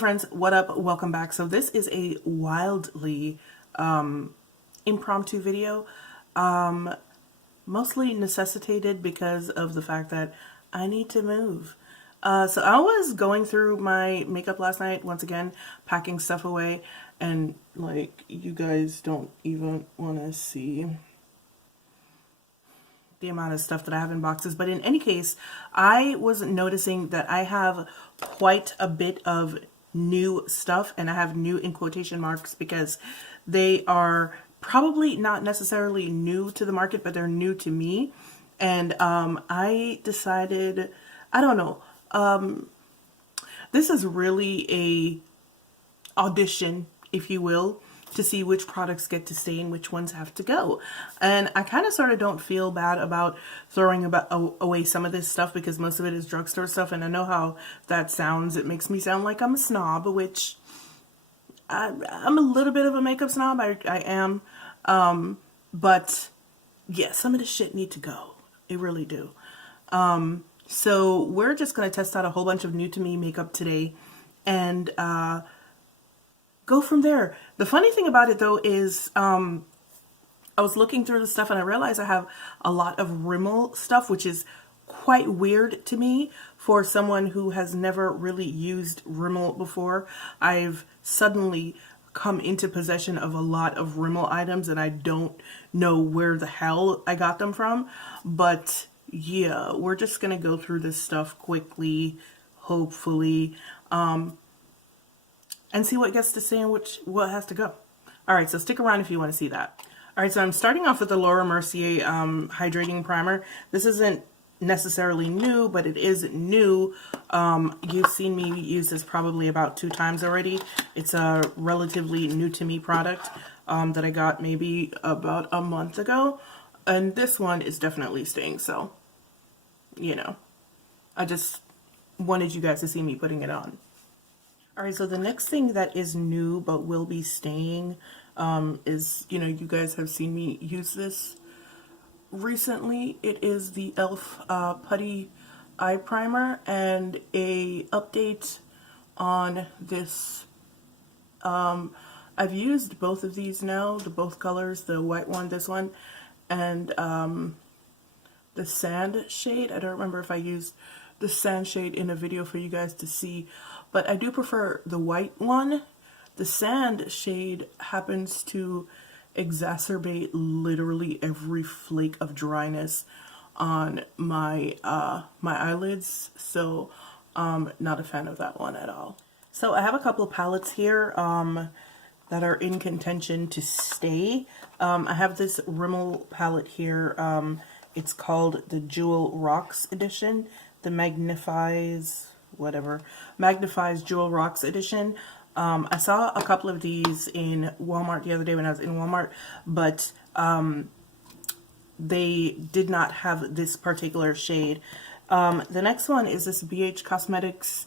friends, what up? Welcome back. So this is a wildly impromptu video, mostly necessitated because of the fact that I need to move. So I was going through my makeup last night, once again, packing stuff away, and like, you guys don't even want to see the amount of stuff that I have in boxes. But in any case, I was noticing that I have quite a bit of new stuff, and I have new in quotation marks because they are probably not necessarily new to the market, but they're new to me. And I decided, I don't know, this is really a audition, if you will, to see which products get to stay and which ones have to go. And I kind of sort of don't feel bad about throwing away some of this stuff because most of it is drugstore stuff, and I know how that sounds. It makes me sound like I'm a snob, which I'm a little bit of a makeup snob. I am. But yeah, some of this shit need to go. It really do. So we're just going to test out a whole bunch of new to me makeup today and go from there. The funny thing about it though is I was looking through the stuff and I realized I have a lot of Rimmel stuff, which is quite weird to me for someone who has never really used Rimmel before. I've suddenly come into possession of a lot of Rimmel items and I don't know where the hell I got them from. But yeah, we're just gonna go through this stuff quickly, hopefully, and see what gets to stay and what has to go. All right, so stick around if you want to see that. All right, so I'm starting off with the Laura Mercier hydrating primer. This isn't necessarily new, but it is new. You've seen me use this probably about 2 times already. It's a relatively new to me product that I got maybe about a month ago, and this one is definitely staying. So, you know, I just wanted you guys to see me putting it on. All right, so the next thing that is new but will be staying is, you know, you guys have seen me use this recently. It is the e.l.f. Putty Eye Primer, and a update on this. I've used both of these now, both colors, the white one, this one, and the sand shade. I don't remember if I used the sand shade in a video for you guys to see, but I do prefer the white one. The sand shade happens to exacerbate literally every flake of dryness on my my eyelids, so not a fan of that one at all. So I have a couple of palettes here that are in contention to stay. I have this Rimmel palette here. It's called the Jewel Rocks edition, the Magnifies Jewel Rocks edition. I saw a couple of these in Walmart the other day when I was in Walmart, but they did not have this particular shade. The next one is this BH Cosmetics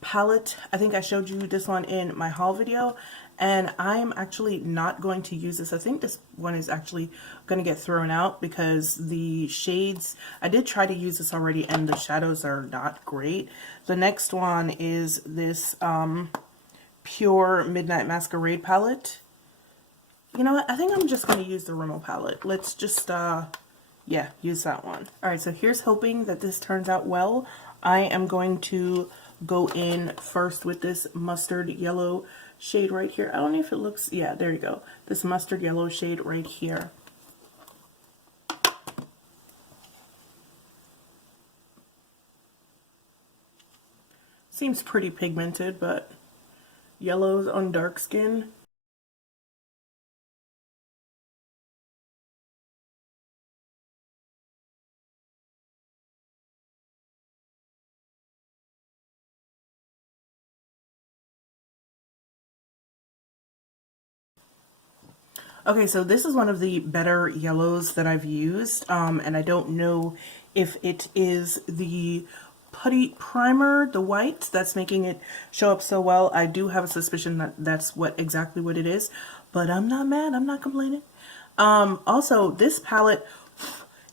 palette. I think I showed you this one in my haul video, and I'm actually not going to use this. I think this one is actually going to get thrown out because the shades, I did try to use this already and the shadows are not great. The next one is this Pure Midnight Masquerade palette. You know what? I think I'm just going to use the Rimmel palette. Let's just, yeah, use that one. All right, so here's hoping that this turns out well. I am going to go in first with this mustard yellow shade right here. I don't know if it looks, yeah, there you go. This mustard yellow shade right here. Seems pretty pigmented, but yellows on dark skin. Okay, so this is one of the better yellows that I've used, and I don't know if it is the putty primer, the white, that's making it show up so well. I do have a suspicion that that's exactly what it is, but I'm not mad, I'm not complaining. Also, this palette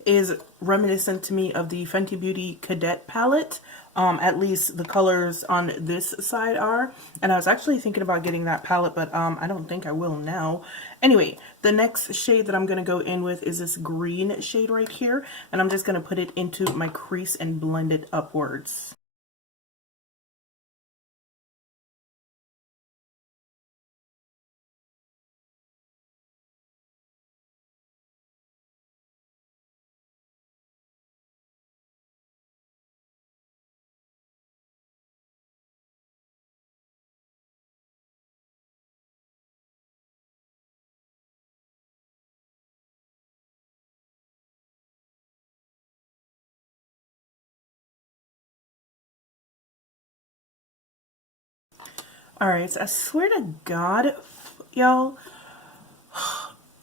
is reminiscent to me of the Fenty Beauty Cadet palette. At least the colors on this side are. And I was actually thinking about getting that palette, but I don't think I will now. Anyway, the next shade that I'm going to go in with is this green shade right here. And I'm just going to put it into my crease and blend it upwards. Alright, so I swear to God, y'all,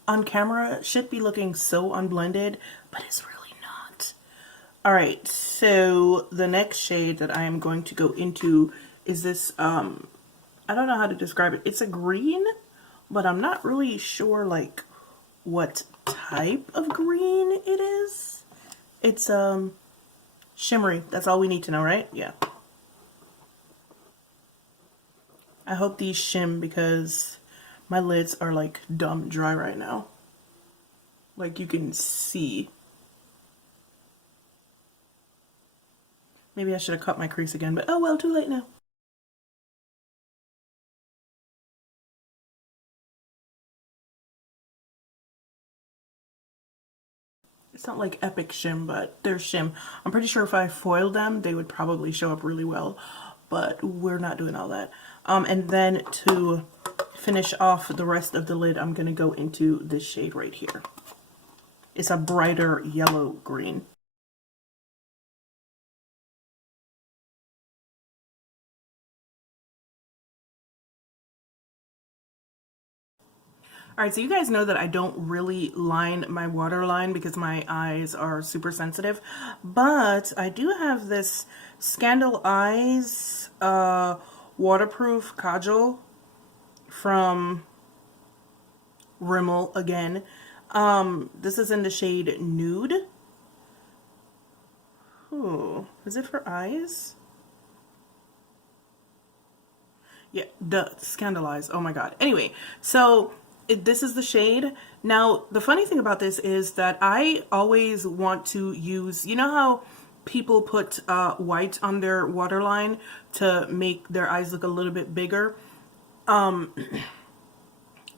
on camera it should be looking so unblended, but it's really not. Alright, so the next shade that I am going to go into is this, I don't know how to describe it. It's a green, but I'm not really sure like what type of green it is. It's shimmery. That's all we need to know, right? Yeah. I hope these shim because my lids are like dumb dry right now. Like you can see. Maybe I should have cut my crease again, but oh well, too late now. It's not like epic shim, but they're shim. I'm pretty sure if I foiled them, they would probably show up really well, but we're not doing all that. And then to finish off the rest of the lid, I'm going to go into this shade right here. It's a brighter yellow green. Alright, so you guys know that I don't really line my waterline because my eyes are super sensitive, but I do have this Scandal Eyes waterproof kajal from Rimmel again. This is in the shade Nude. Ooh, is it for eyes? Yeah, duh, Scandal Eyes. Oh my god. Anyway, so this is the shade. Now, the funny thing about this is that I always want to use, you know how people put white on their waterline to make their eyes look a little bit bigger?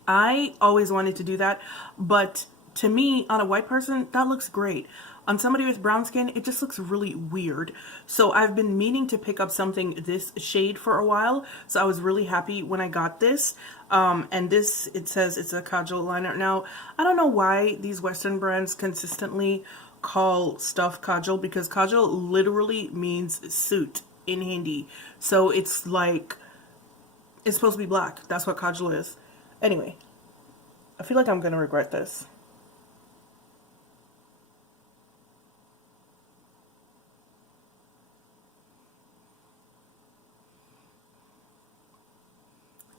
I always wanted to do that, but to me, on a white person, that looks great. On somebody with brown skin, it just looks really weird. So I've been meaning to pick up something this shade for a while, so I was really happy when I got this. And this, it says it's a kajal liner. Now, I don't know why these Western brands consistently call stuff kajal, because kajal literally means suit in Hindi. So it's like, it's supposed to be black. That's what kajal is. Anyway, I feel like I'm gonna regret this.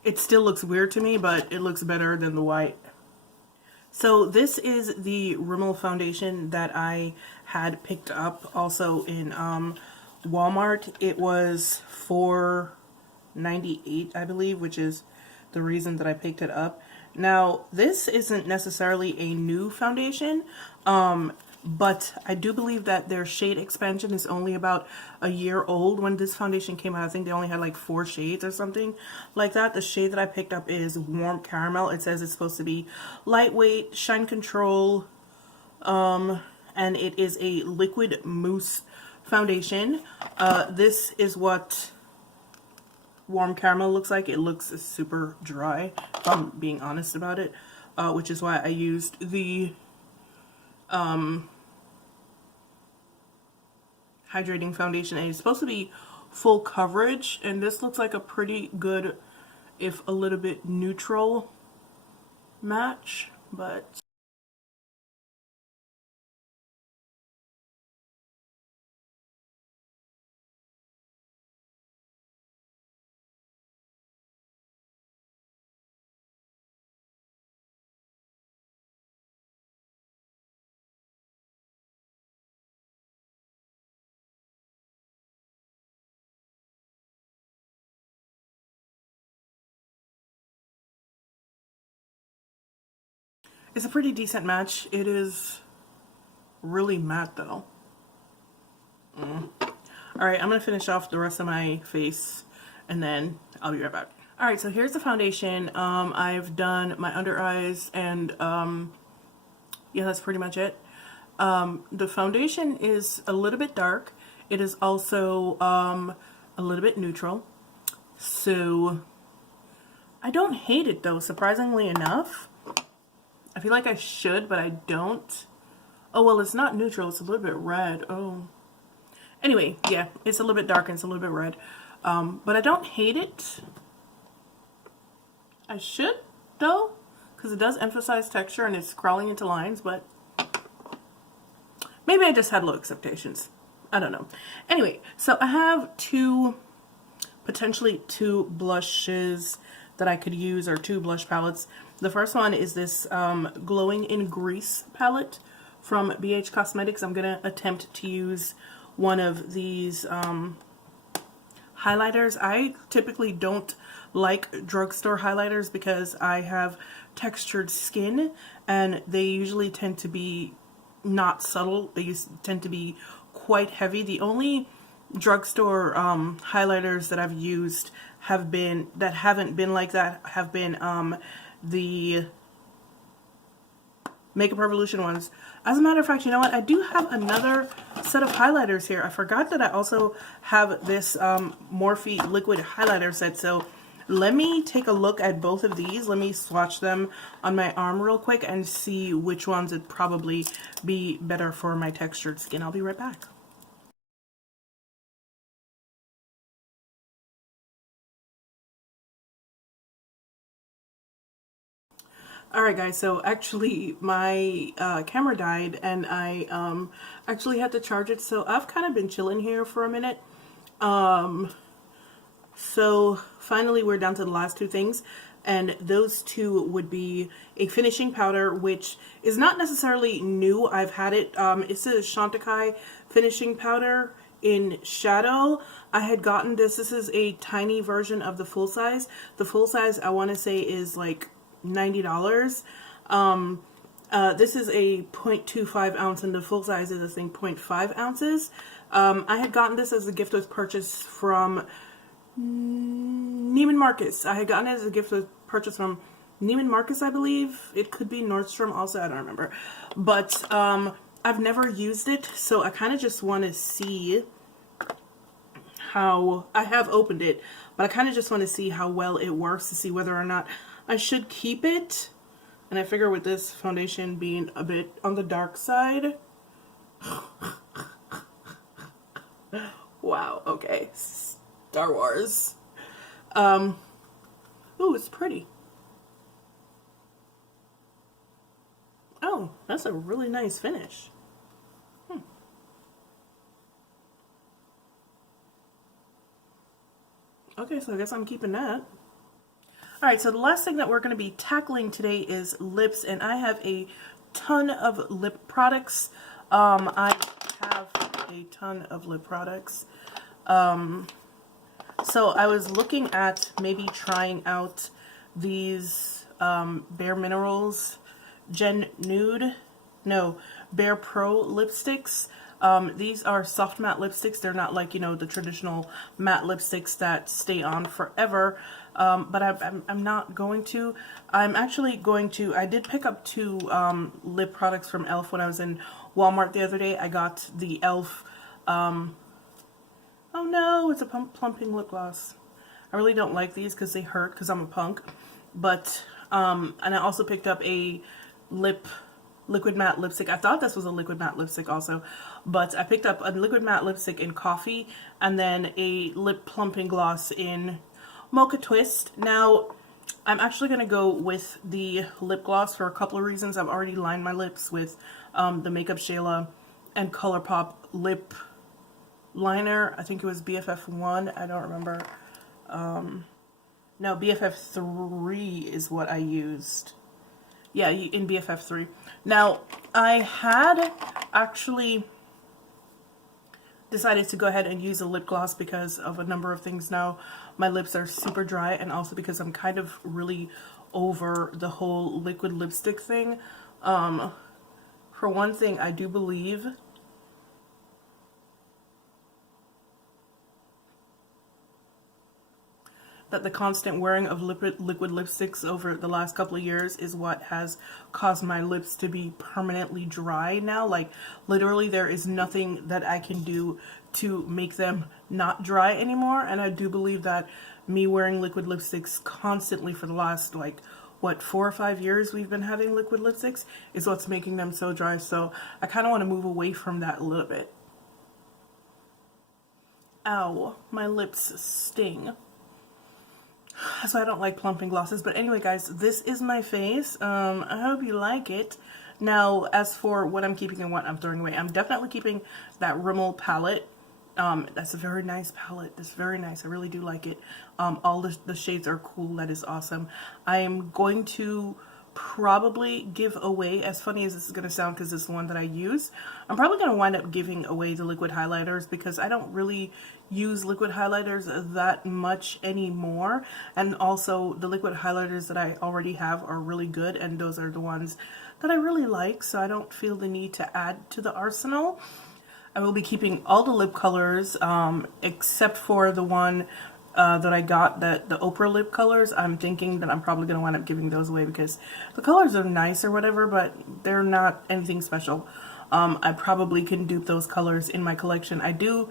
It still looks weird to me, but it looks better than the white. So this is the Rimmel foundation that I had picked up also in Walmart. It was $4.98, I believe, which is the reason that I picked it up. Now, this isn't necessarily a new foundation, but I do believe that their shade expansion is only about a year old. When this foundation came out, I think they only had like 4 shades or something like that. The shade that I picked up is Warm Caramel. It says it's supposed to be lightweight, shine control, and it is a liquid mousse foundation. This is what Warm Caramel looks like. It looks super dry, if I'm being honest about it, which is why I used the hydrating foundation, and it's supposed to be full coverage, and this looks like a pretty good, if a little bit neutral match, but It's a pretty decent match. It is really matte though. Alright, I'm going to finish off the rest of my face and then I'll be right back. Alright, so here's the foundation. I've done my under eyes and yeah, that's pretty much it. The foundation is a little bit dark. It is also a little bit neutral. So I don't hate it though, surprisingly enough. I feel like I should, but I don't. Oh, well, it's not neutral. It's a little bit red. Oh. Anyway, yeah, it's a little bit dark and it's a little bit red. But I don't hate it. I should, though, because it does emphasize texture and it's crawling into lines, but maybe I just had low expectations. I don't know. Anyway, so I have potentially two blushes that I could use, or two blush palettes. The first one is this Glowing in Grease palette from Beige Cosmetics. I'm going to attempt to use one of these highlighters. I typically don't like drugstore highlighters because I have textured skin and they usually tend to be not subtle. They tend to be quite heavy. The only drugstore highlighters that I've used haven't been like that have been the Makeup Revolution ones. As a matter of fact, you know what? I do have another set of highlighters here. I forgot that I also have this Morphe liquid highlighter set. So let me take a look at both of these. Let me swatch them on my arm real quick and see which ones would probably be better for my textured skin. I'll be right back. Alright guys, so actually my camera died and I actually had to charge it, so I've kind of been chilling here for a minute. So finally we're down to the last two things, and those two would be a finishing powder, which is not necessarily new. I've had it. It's a Chantecaille finishing powder in Shadow. I had gotten this. This is a tiny version of the full size. The full size, I want to say, is like $90. This is a 0.25 ounce and the full size is, I think, 0.5 ounces. I had gotten this as a gift with purchase from Neiman Marcus. I had gotten it as a gift with purchase from Neiman Marcus, I believe. It could be Nordstrom also, I don't remember. But I've never used it, so I kind of just want to see how, I have opened it, but I kind of just want to see how well it works to see whether or not I should keep it. And I figure with this foundation being a bit on the dark side. Wow, okay. Star Wars. Ooh, it's pretty. Oh, that's a really nice finish. Okay, so I guess I'm keeping that. Alright, so the last thing that we're going to be tackling today is lips, and I have a ton of lip products. I have a ton of lip products. So I was looking at maybe trying out these Bare Minerals Bare Pro lipsticks. These are soft matte lipsticks. They're not like, you know, the traditional matte lipsticks that stay on forever. But I'm not going to. I'm actually going to. I did pick up two lip products from e.l.f. when I was in Walmart the other day. I got the e.l.f. Oh no, it's a plumping lip gloss. I really don't like these because they hurt because I'm a punk. But and I also picked up a liquid matte lipstick. I thought this was a liquid matte lipstick also, but I picked up a liquid matte lipstick in Coffee and then a lip plumping gloss in Mocha Twist. Now, I'm actually going to go with the lip gloss for a couple of reasons. I've already lined my lips with the Makeup Shayla and ColourPop lip liner. I think it was BFF1. I don't remember. No, BFF3 is what I used. Yeah, in BFF3. Now, I had actually decided to go ahead and use a lip gloss because of a number of things now. My lips are super dry, and also because I'm kind of really over the whole liquid lipstick thing. For one thing, I do believe that the constant wearing of liquid lipsticks over the last couple of years is what has caused my lips to be permanently dry now. Like, literally there is nothing that I can do to make them not dry anymore. And I do believe that me wearing liquid lipsticks constantly for the last, like, what, 4 or 5 years we've been having liquid lipsticks is what's making them so dry. So I kind of want to move away from that a little bit. Ow, my lips sting. So I don't like plumping glosses. But anyway, guys, this is my face. I hope you like it. Now, as for what I'm keeping and what I'm throwing away, I'm definitely keeping that Rimmel palette. That's a very nice palette. It's very nice. I really do like it. All the shades are cool. That is awesome. I am going to probably give away, as funny as this is going to sound because it's the one that I use, I'm probably going to wind up giving away the liquid highlighters because I don't really use liquid highlighters that much anymore. And also the liquid highlighters that I already have are really good, and those are the ones that I really like, so I don't feel the need to add to the arsenal. I will be keeping all the lip colors except for the one that I got, the Oprah lip colors. I'm thinking that I'm probably going to wind up giving those away because the colors are nice or whatever, but they're not anything special. I probably can dupe those colors in my collection. I do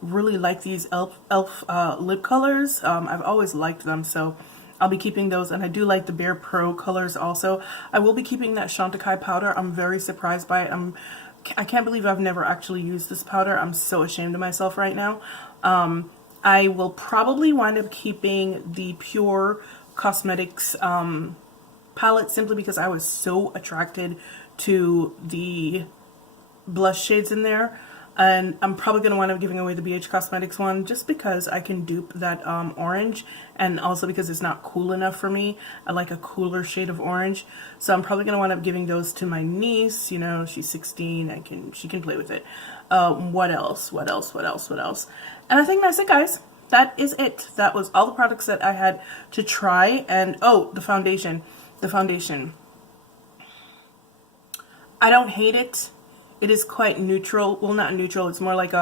really like these e.l.f. Lip colors. I've always liked them, so I'll be keeping those. And I do like the Bare Pro colors also. I will be keeping that Chantecaille powder. I'm very surprised by it. I can't believe I've never actually used this powder. I'm so ashamed of myself right now. I will probably wind up keeping the Pure Cosmetics palette simply because I was so attracted to the blush shades in there. And I'm probably going to wind up giving away the Beige Cosmetics one just because I can dupe that orange, and also because it's not cool enough for me. I like a cooler shade of orange. So I'm probably going to wind up giving those to my niece. You know, she's 16. She can play with it. What else? And I think that's it, guys. That is it. That was all the products that I had to try. And oh, the foundation. I don't hate it. It is quite neutral. Well, not neutral. It's more like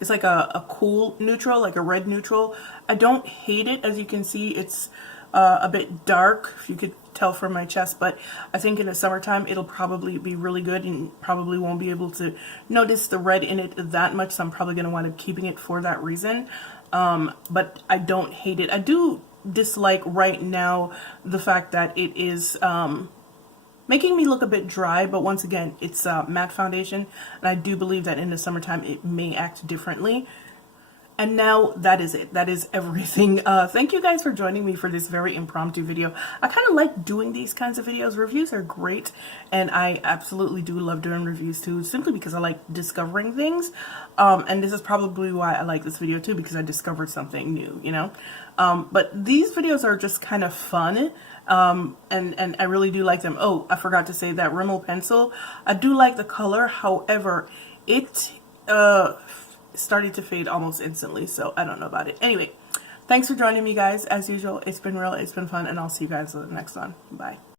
it's like a cool neutral, like a red neutral. I don't hate it. As you can see, it's a bit dark, if you could tell from my chest, but I think in the summertime it'll probably be really good and probably won't be able to notice the red in it that much, so I'm probably going to wind up keeping it for that reason. But I don't hate it. I do dislike right now the fact that it is making me look a bit dry, but once again, it's matte foundation, and I do believe that in the summertime it may act differently. And now that is it. That is everything. Thank you guys for joining me for this very impromptu video. I kind of like doing these kinds of videos. Reviews are great, and I absolutely do love doing reviews too, simply because I like discovering things. And this is probably why I like this video too, because I discovered something new, you know. But these videos are just kind of fun. And I really do like them. Oh, I forgot to say that Rimmel pencil. I do like the color. However, it started to fade almost instantly, so I don't know about it. Anyway, thanks for joining me, guys. As usual, it's been real, it's been fun, and I'll see you guys in the next one. Bye.